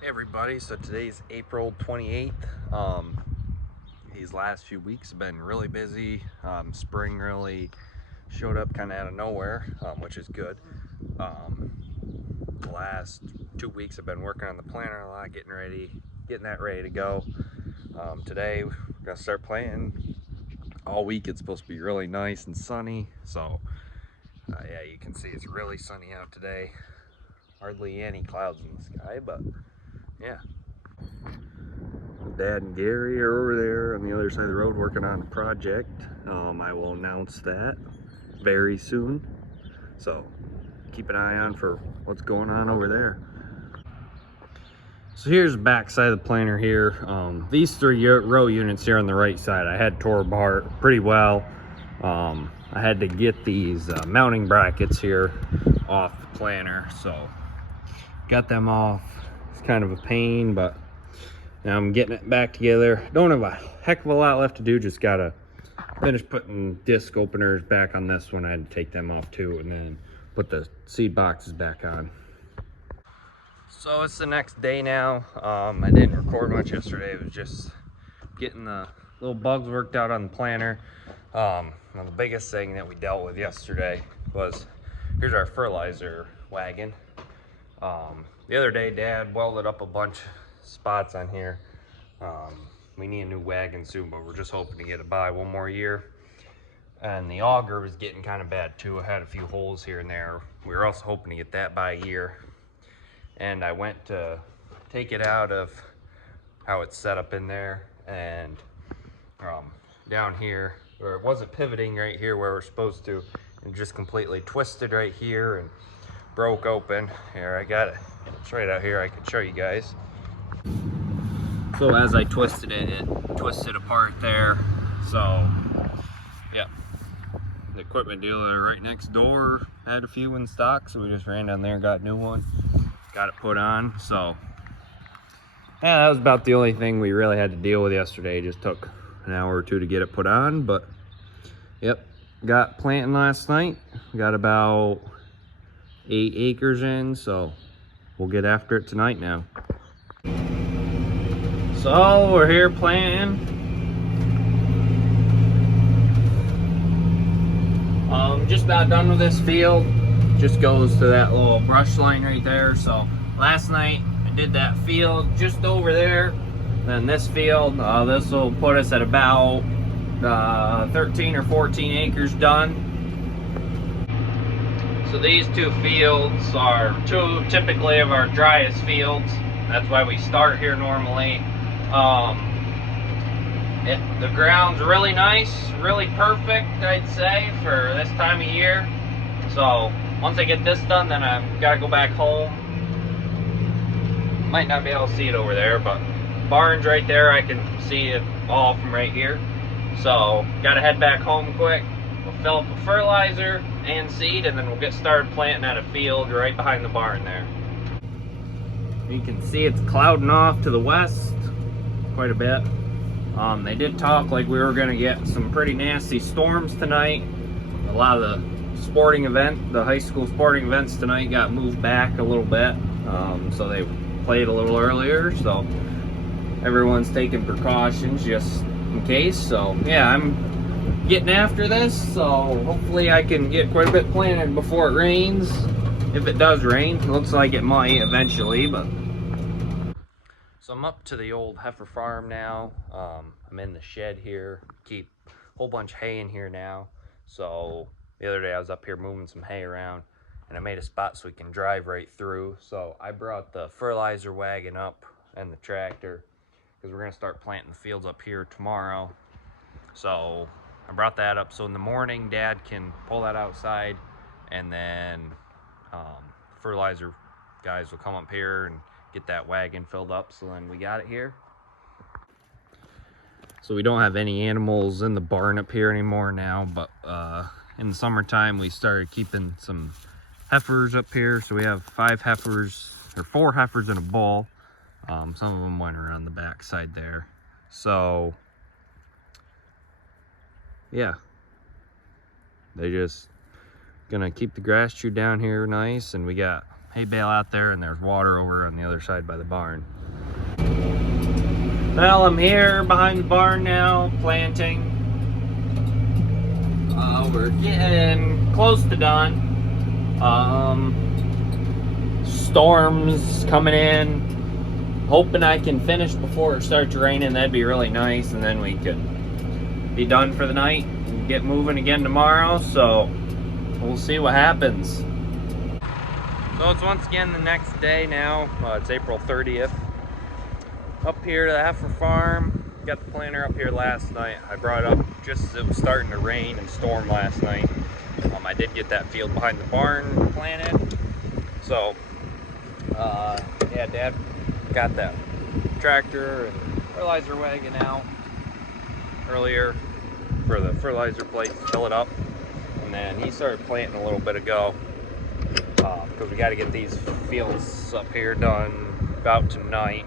Hey everybody, so today's April 28th. These last few weeks have been really busy. Spring really showed up kind of out of nowhere, which is good. The last 2 weeks I've been working on the planter a lot, getting that ready to go. Today we're gonna start planting. All week it's supposed to be really nice and sunny, so yeah, you can see it's really sunny out today. Hardly any clouds in the sky, but yeah. Dad and Gary are over there on the other side of the road working on a project. I will announce that very soon, so keep an eye on for what's going on over there. So here's the back side of the planter here. These three row units here on the right side I had tore apart pretty well. I had to get these mounting brackets here off the planter, so got them off. It's kind of a pain, but now I'm getting it back together. Don't have a heck of a lot left to do, just gotta finish putting disc openers back on this one. I had to take them off too, and then put the seed boxes back on. So it's the next day now. I didn't record much yesterday. It was just getting the little bugs worked out on the planter. Now the biggest thing that we dealt with yesterday was, here's our fertilizer wagon. The other day Dad welded up a bunch spots on here. We need a new wagon soon, but we're just hoping to get it by one more year. And the auger was getting kind of bad too. I had a few holes here and there. We were also hoping to get that by a year. And I went to take it out of how it's set up in there, and down here where it wasn't pivoting right here where we're supposed to, and just completely twisted right here and broke open. Here, I got it. It's right out here. I can show you guys. So as I twisted it, it twisted apart there. So yeah, the equipment dealer right next door had a few in stock, so we just ran down there and got a new one, got it put on. So yeah, that was about the only thing we really had to deal with yesterday. It just took an hour or two to get it put on, but yep, got planting last night. We got about 8 acres in, so we'll get after it tonight now. So we're here planting. Just about done with this field. Just goes to that little brush line right there. So last night I did that field just over there. Then this field, this will put us at about 13 or 14 acres done. So these two fields are two typically of our driest fields. That's why we start here normally. The ground's really nice, really perfect, I'd say, for this time of year. So once I get this done, then I've got to go back home. Might not be able to see it over there, but barn's right there. I can see it all from right here. So got to head back home quick. We'll fill up with fertilizer and seed, and then we'll get started planting at a field right behind the barn there. You can see it's clouding off to the west quite a bit. They did talk like we were going to get some pretty nasty storms tonight. A lot of the high school sporting events tonight got moved back a little bit. So they played a little earlier. So everyone's taking precautions just in case. So yeah, I'm getting after this. So hopefully I can get quite a bit planted before it rains. If it does rain, it looks like it might eventually, but. So I'm up to the old heifer farm now. I'm in the shed here. Keep a whole bunch of hay in here now. So the other day I was up here moving some hay around, and I made a spot so we can drive right through. So I brought the fertilizer wagon up and the tractor, because we're gonna start planting the fields up here tomorrow. So I brought that up so in the morning Dad can pull that outside, and then fertilizer guys will come up here and get that wagon filled up. So then we got it here. So we don't have any animals in the barn up here anymore now, but in the summertime we started keeping some heifers up here. So we have 5 heifers, or 4 heifers in a bull. Some of them went around the back side there. So yeah, they just gonna keep the grass chewed down here nice, and we got hay bale out there, and there's water over on the other side by the barn. Well, I'm here behind the barn now, planting. We're getting close to done. Storms coming in. Hoping I can finish before it starts raining. That'd be really nice, and then we could be done for the night and get moving again tomorrow. So we'll see what happens. So it's once again the next day now. It's April 30th. Up here to the heifer farm. Got the planter up here last night. I brought it up just as it was starting to rain and storm last night. I did get that field behind the barn planted. So, yeah, Dad got that tractor and fertilizer wagon out earlier for the fertilizer place to fill it up. And then he started planting a little bit ago because we got to get these fields up here done about tonight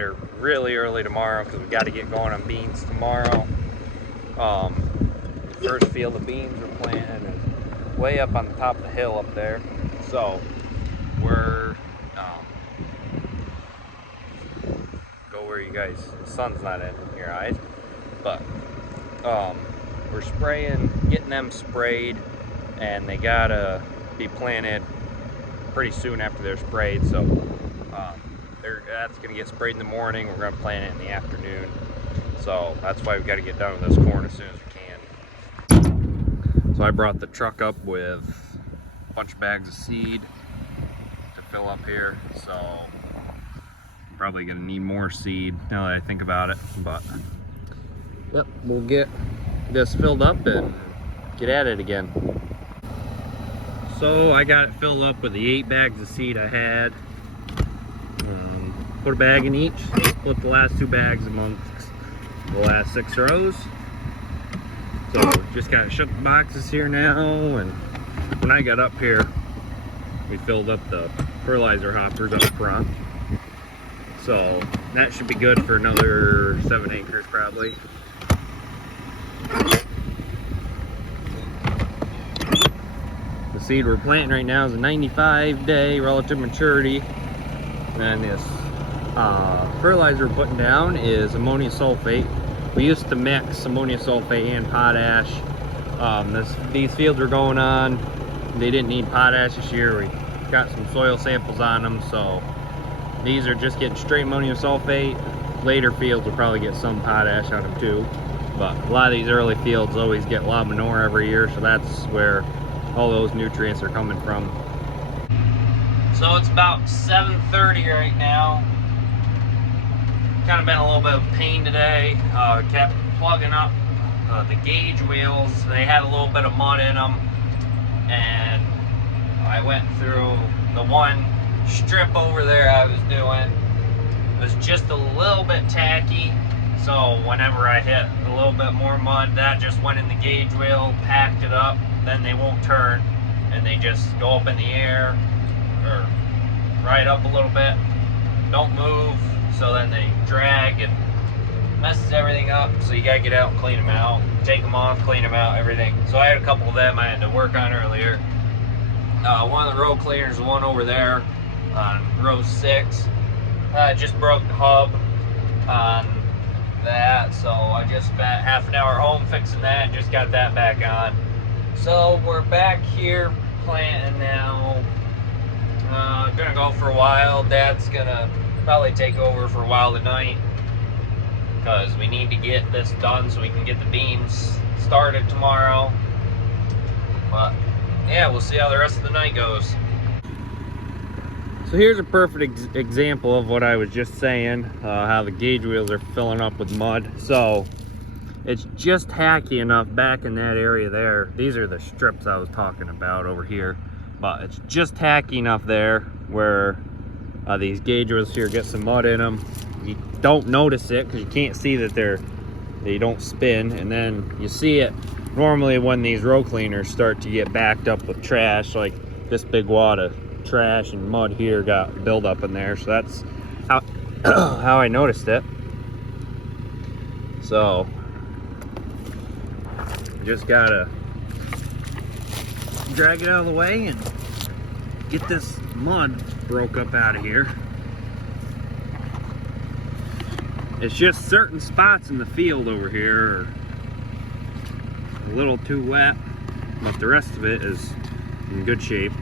or really early tomorrow, because we got to get going on beans tomorrow. First field of beans we're planting is way up on the top of the hill up there. So we're go where you guys, the sun's not in your eyes, but we're spraying, getting them sprayed, and they gotta be planted pretty soon after they're sprayed. So that's gonna get sprayed in the morning. We're gonna plant it in the afternoon. So that's why we've got to get done with this corn as soon as we can. So I brought the truck up with a bunch of bags of seed to fill up here. So I'm probably gonna need more seed now that I think about it. But yep, we'll get this filled up and get at it again. So I got it filled up with the 8 bags of seed I had. Put a bag in each, split the last 2 bags amongst the last 6 rows. So just kind of shut the boxes here now, and when I got up here, we filled up the fertilizer hoppers up front. So that should be good for another 7 acres probably. The seed we're planting right now is a 95-day relative maturity, and this fertilizer we're putting down is ammonium sulfate. We used to mix ammonium sulfate and potash. These fields are going on, they didn't need potash this year. We got some soil samples on them, so these are just getting straight ammonium sulfate. Later fields will probably get some potash on them too, but a lot of these early fields always get a lot of manure every year, so that's where all those nutrients are coming from. So it's about 7:30 right now. Kind of been a little bit of a pain today. Kept plugging up the gauge wheels. They had a little bit of mud in them, and I went through the one strip over there I was doing. It was just a little bit tacky, so whenever I hit a little bit more mud, that just went in the gauge wheel, packed it up. Then they won't turn, and they just go up in the air or right up a little bit, don't move. So then they drag and messes everything up. So you gotta get out and clean them out, take them off, clean them out, everything. So I had a couple of them I had to work on earlier. One of the row cleaners, the one over there on row 6, just broke the hub on that. So I just spent half an hour home fixing that and just got that back on. So we're back here planting now. Gonna go for a while. Dad's gonna probably take over for a while tonight, because we need to get this done so we can get the beans started tomorrow. But yeah, we'll see how the rest of the night goes. So here's a perfect example of what I was just saying, how the gauge wheels are filling up with mud. So it's just hacky enough back in that area there. These are the strips I was talking about over here, but it's just hacky enough there where these gauge wheels here get some mud in them. You don't notice it because you can't see that they don't spin, and then you see it normally when these row cleaners start to get backed up with trash, like this big wad of trash and mud here got built up in there. So that's how how I noticed it. So just gotta drag it out of the way and get this mud broke up out of here. It's just certain spots in the field over here are a little too wet, but the rest of it is in good shape.